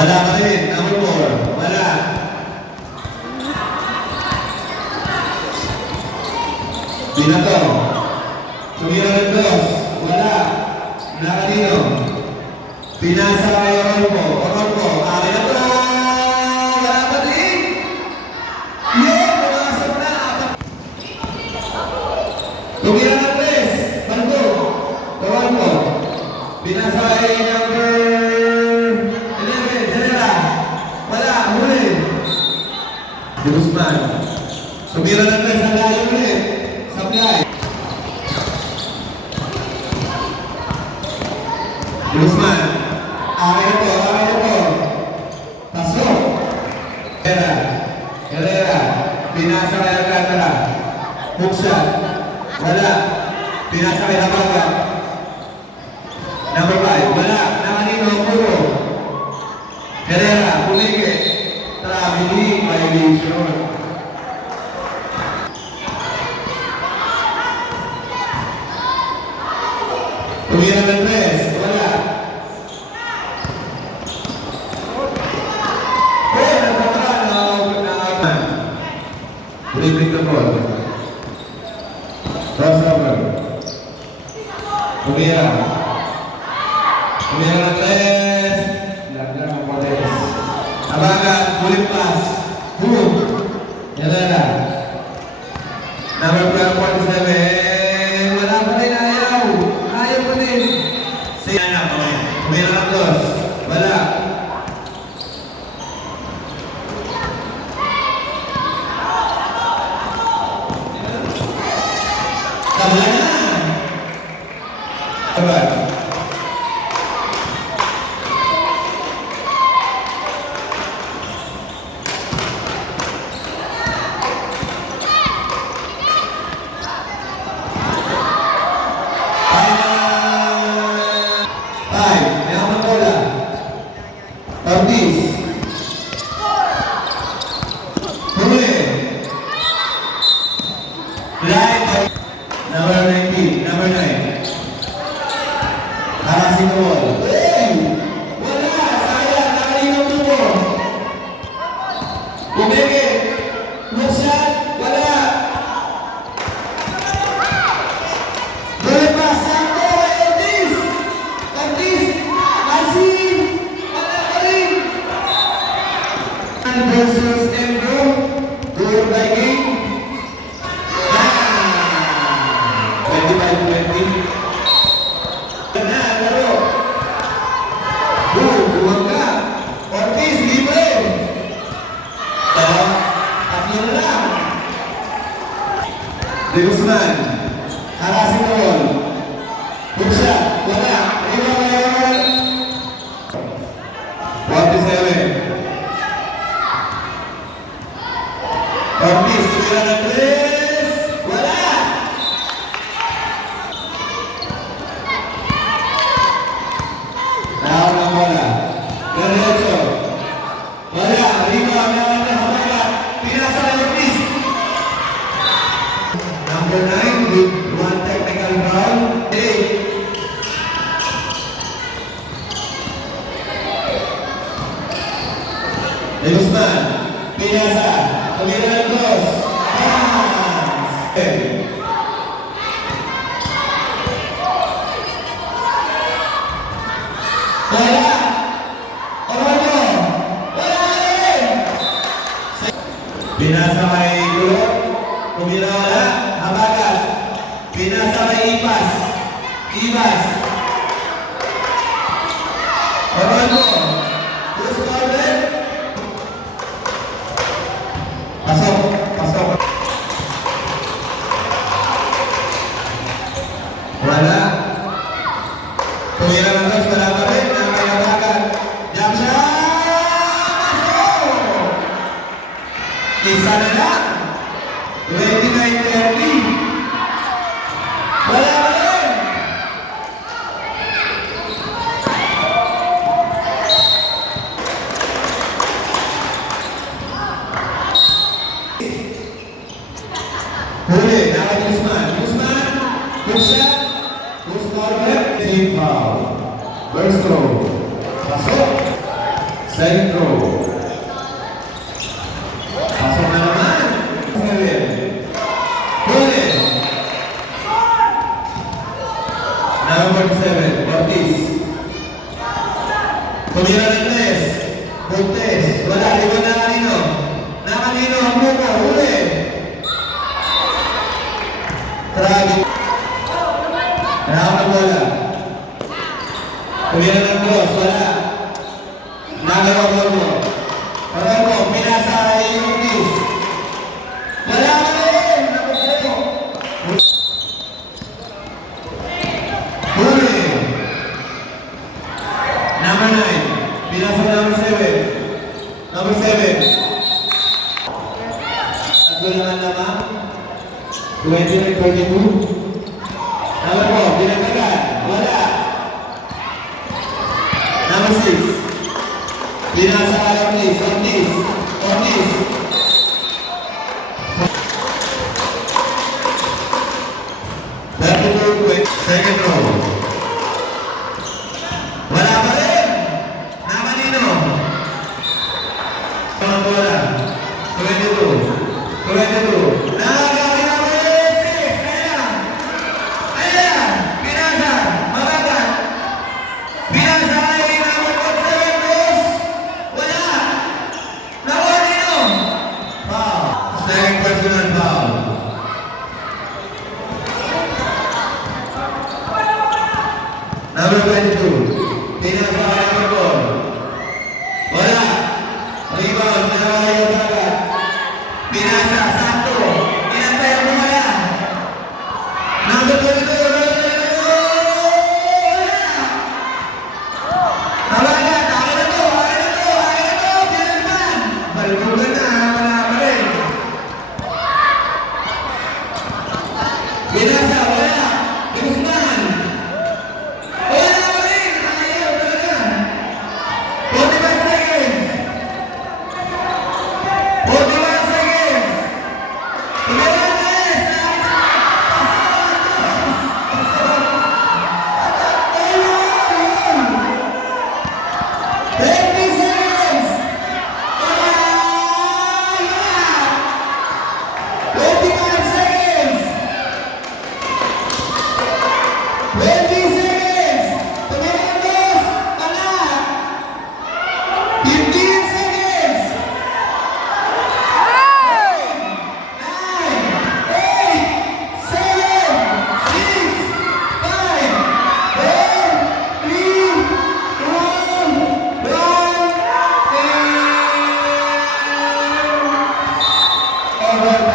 Wala pa rin. Number 4. Wala. Binato. Tumira ng dos. Wala. Nakanino. Pinasa kay Orolpo. Orolpo. Akin na to. Wala pa din. Yun. Pumasok na. Tumira ng tres. Bando. Orolpo. Pinasa kay number 11. General. Wala. Huli. Guzman. Tumira ng tres. Ang layo ulit. Sablay. Guzman. Akin na po. Pasok. Herrera. Pinasa kay Alcantara. Hook shot. Wala. Pinasa kay Labaga. Number 5. Wala. Nakanino. Puro. Herrera. Pulige. Traveling violation. Tumira ng tres. Wala. Break the ball. Toss over. Tumira ng tres. Lagyan ng potes. Abaga. Kulit pass. Boom. Herrera. Number 47. Wala pa rin ayaw. Ayaw pa rin. Siya na po. Tumira ng dos. Wala. Tabla na. Tabla. Ortiz. Huli. Right. Number 19. Number 9. Harasin the ball. Hey! Wala! Sayang! Nakalinong tubo. Bumeke. Hook shot. Wala. Gole pa. Santo. Ortiz. Ortiz. Asin. Versus Andrew, goal by game. 25-20. Na, laro. Buwag ka. Ortiz, libre. Tatlo na lang. De Guzman. Harasin the ball. Hook shot. Wala. Rebound. 47. Ortiz, tumira ng tres. Wala! Naon ang bola. Diretso. Wala. Rebound naman na Habaga. Pinasa ng Ortiz. Number 9 with one technical foul. 8. De Guzman. Pinasa. Tumira ng dos. Wala. Orlando. Wala rin. Pinasa kay Gulo. Tumira wala. Habagat. Pinasa kay Ipas. Ibas. Orlando. Gusto ulit. Pasok. Wala. Tumira ng dos. Wala pa rin. Nakalabagan. Jump shot! Pasok! Isa na lang. 29-30. Wala pa rin. Huli. Naka Guzman. Good shot. Good score. Team foul. First throw. Pasok. Second throw. Pasok na naman. Huli. Number 7, Ortiz. Tumira ng Nes. Cortez. Wala, iwan na kanino. Na kanino ang buko. Huli. Tragic. Kailangan na bola. Tumira ng cross. Wala. Nagawa mo. Pagkat mo, pinasa ay Ortiz. Wala na rin. Nakukuha. Huli. Number 9. Pinasa number 7. Number 7. Tatlo naman naman. 20 and 22. Number 4. Pinagkagat. Wala. Number 6. Pinasa kay Ortiz. Ortiz. Ortiz. Second row. Wala pa rin. Nakanino. Ang bola. 22. 22. Nakakari na rin. Ayan. Ayan. Pinasa. Mabagat. Pinasa ay number 7 cross. Wala. Nakanino. Foul. Second personal foul. Number 22. Pinasa kay number 4. Wala. Rebound. Pinasa yung bagat. Pinasa. Sakto. Inantay ang bumaya. Number 22. Wala. Nabagat. Akin na to. Akin na to. Akin na to. Pinagpan. Balbugan na. Wala pa rin. Pinasa. Wala. Guzman. Wala pa rin! Ayaw talaga! 45 seconds! 45 seconds! Tumawa na eh! 30 seconds! 25 seconds! 20 seconds! Tumawa! 15 seconds! 9, 8, 7, 6, 5, 4, 3, 2, 1,